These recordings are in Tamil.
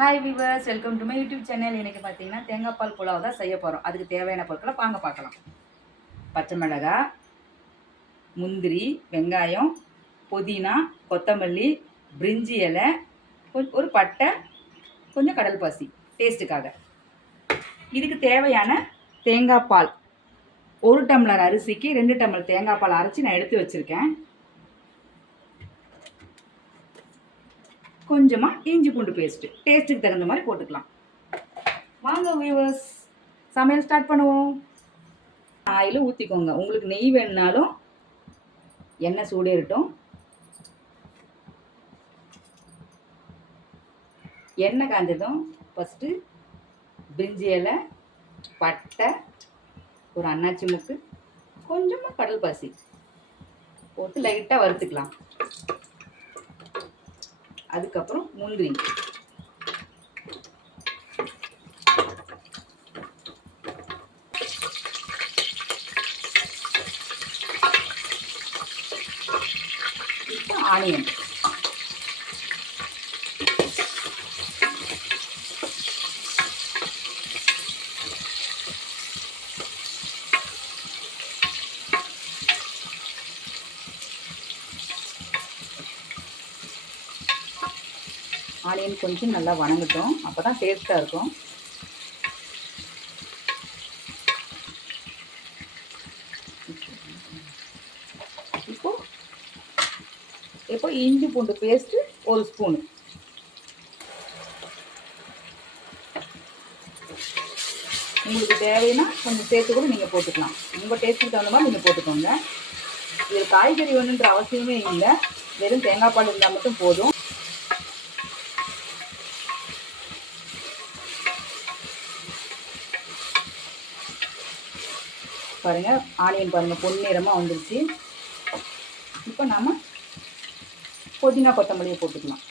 Hi viewers, welcome to my YouTube channel. இன்றைக்கி பார்த்தீங்கன்னா தேங்காய் பால் புலாவ் தான் செய்ய போகிறோம். அதுக்கு தேவையான பொருட்களை வாங்க பார்க்கலாம். பச்சை மிளகாய், முந்திரி, வெங்காயம், புதினா, கொத்தமல்லி, பிரிஞ்சி இலை, ஒரு பட்டை, கொஞ்சம் கடல் பாசி டேஸ்ட்டுக்காக. இதுக்கு தேவையான தேங்காய் பால் 1 டம்ளர் அரிசிக்கு 2 டம்ளர் தேங்காய் பால் அரைச்சி நான் எடுத்து வச்சுருக்கேன். கொஞ்சமாக இஞ்சி பூண்டு பேஸ்ட்டு டேஸ்ட்டுக்கு தகுந்த மாதிரி போட்டுக்கலாம். வாங்க வியூவர்ஸ், சமையல் ஸ்டார்ட் பண்ணுவோம். ஆயில் ஊற்றிக்கோங்க. உங்களுக்கு நெய் வேணுனாலும் எண்ணெய் சூடேறட்டும். எண்ணெய் காஞ்சதும் ஃபஸ்ட்டு பிரிஞ்சி இலை, பட்டை, ஒரு அன்னாச்சி முக்கு, கொஞ்சமாக கடல் பாசி போட்டு லைட்டாக வறுத்துக்கலாம். அதுக்கப்புறம் முந்திரி, இப்போ ஆனியன், ஆனியன் கொஞ்சம் நல்லா வணங்கட்டும், அப்போ தான் டேஸ்ட்டாக இருக்கும். இப்போ இஞ்சி பூண்டு பேஸ்ட்டு 1 ஸ்பூனு, உங்களுக்கு தேவைன்னா கொஞ்சம் சேர்த்து கூட நீங்கள் போட்டுக்கலாம். உங்கள் டேஸ்ட்டுக்கு தகுந்த மாதிரி நீங்கள் போட்டுக்கோங்க. இது காய்கறி வேணுன்ற அவசியமே இல்லை, வெறும் தேங்காய் பால் இருந்தால் மட்டும் போதும். பாருங்கள், ஆனியன் பாருங்கள் பொன்னிறமாக வந்துருச்சு. இப்போ நாம் புதினா கொத்தமல்லியை போட்டுக்கலாம்.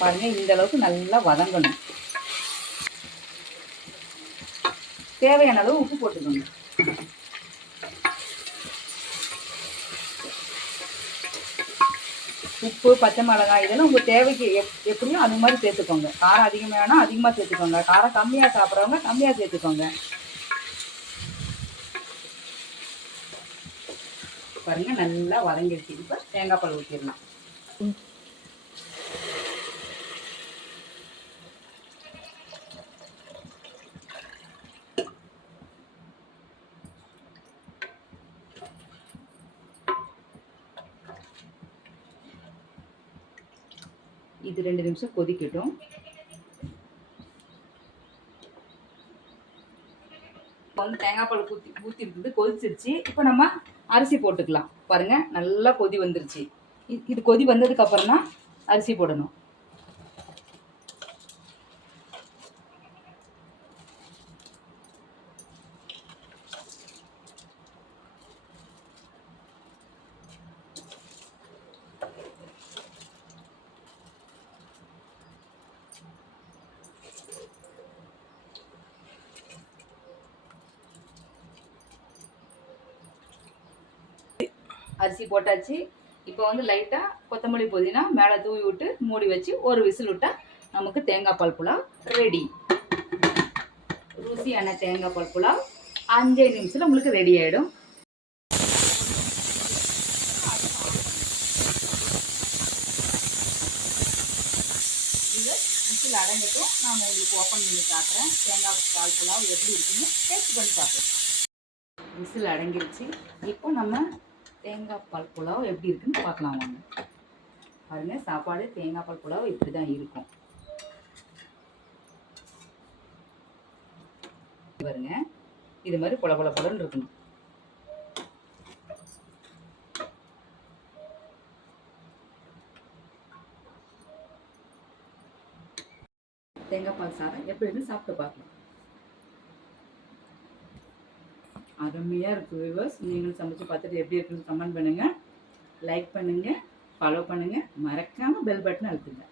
பாருங்கள், இந்த அளவுக்கு நல்லா வதங்கணும். தேவையான அளவு உப்பு போட்டுக்கோங்க. உப்பு, பச்சை மிளகாய் இதெல்லாம் உங்கள் தேவைக்கு எப்படியும் அது மாதிரி சேர்த்துக்கோங்க. காரம் அதிகமாகனா அதிகமாக சேர்த்துக்கோங்க, காரம் கம்மியாக சாப்பிட்றவங்க கம்மியாக சேர்த்துக்கோங்க. பாருங்கள், நல்லா வதங்கிடுச்சு. இப்போ தேங்காய் பால் ஊற்றிடலாம். இது 2 நிமிஷம் கொதிக்கட்டும். இப்போ வந்து தேங்காய் பால் ஊற்றி இருக்குது, கொதிச்சிருச்சு. இப்போ நம்ம அரிசி போட்டுக்கலாம். பாருங்கள், நல்லா கொதி வந்துருச்சு. இது கொதி வந்ததுக்கப்புறம் தான் அரிசி போடணும். அரிசி போட்டாச்சு. இப்போ வந்து லைட்டாக கொத்தமல்லி புதினா மேலே தூவி விட்டு மூடி வச்சு ஒரு விசில் விட்டால் நமக்கு தேங்காய் பால் புலாவ் ரெடி. ருசியான தேங்காய் பால் புலாவ் 5 நிமிஷத்தில் உங்களுக்கு ரெடி ஆகிடும். இது விசில் அடங்கட்டும். நான் உங்களுக்கு ஓப்பன் பண்ணி காட்டுறேன். தேங்காய் பால் புலாவ் எப்படி இருக்குன்னு டேஸ்ட் பண்ணி பார்க்குறேன். விசில் அடங்கிருச்சு. இப்போ நம்ம தேங்காய் பால் புலாவ் எப்படி இருக்குன்னு பார்க்கலாம் வாங்க. பாருங்கள், சாப்பாடு தேங்காய் பால் புலாவ் இப்படி தான் இருக்கும். பாருங்க, இது மாதிரி பொல பொல பொலன்னு இருக்கணும். தேங்காய் பால் சாதம் எப்படி இருந்து சாப்பிட்டு பார்க்கலாம். அருமையாக இருக்குது வியூவர்ஸ். நீங்களும் சமைச்சு பார்த்துட்டு எப்படி இருக்குன்னு கமெண்ட் பண்ணுங்கள், லைக் பண்ணுங்கள், ஃபாலோ பண்ணுங்கள், மறக்காமல் பெல் பட்டன் அழுத்துங்க.